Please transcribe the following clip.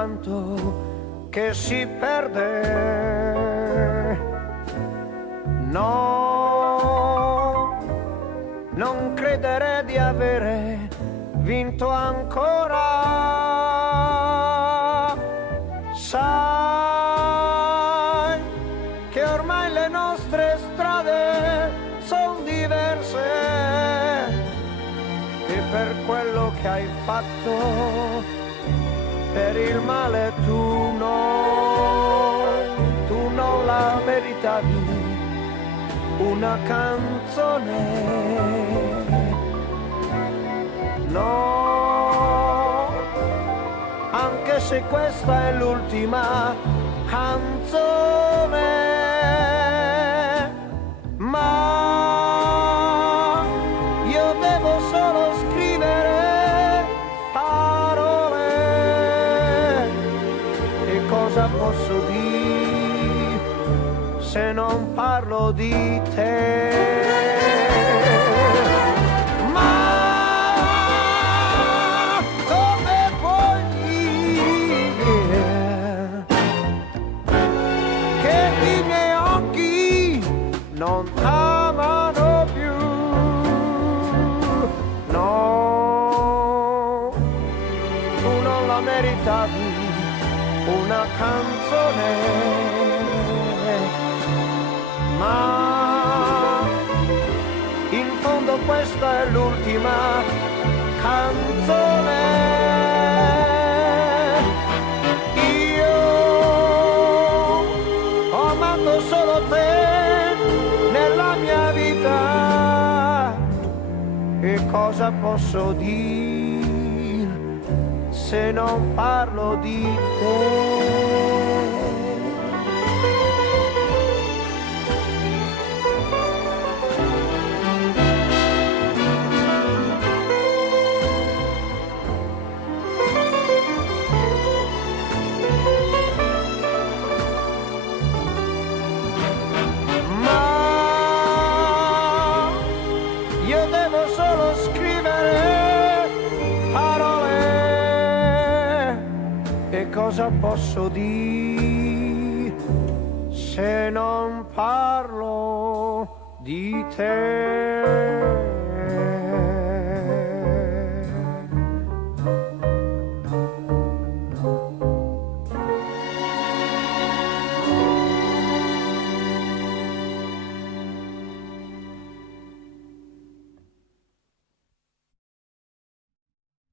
tanto che si perde. No, non credere di avere vinto ancora. Sai che ormai le nostre strade sono diverse e per quello che hai fatto, per il male tu non la meritavi una canzone. No, anche se questa è l'ultima canzone, ma io devo solo scrivere parole. E cosa posso dire se non parlo di te? Non t'amano più, no, tu non la meritavi una canzone, ma in fondo questa è l'ultima canzone. Io ho amato solo te nella mia vita, e cosa posso dire se non parlo di te? Cosa posso dire se non parlo di te?